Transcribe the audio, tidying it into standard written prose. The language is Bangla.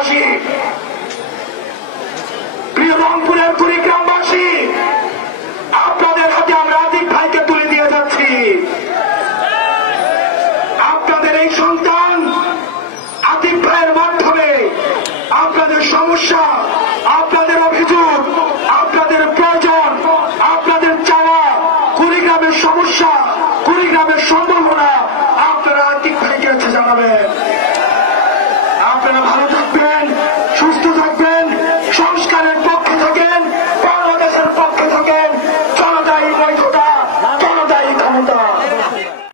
গ্রামবাসী, প্রিয় রংপুরের কুড়িগ্রামবাসী, আপনাদের হাতে আমরা আতিক ভাইকে তুলে দিয়ে যাচ্ছি। আপনাদের এই সন্তান আতিক ভাইয়ের মাধ্যমে আপনাদের সমস্যা, আপনাদের অভিযোগ, আপনাদের প্রয়োজন, আপনাদের চাওয়া, কুড়িগ্রামের সমস্যা, কুড়িগ্রামের সম্ভাবনা আপনারা আতিক ভাইকে কাছে জানাবেন। আপনারা ভালো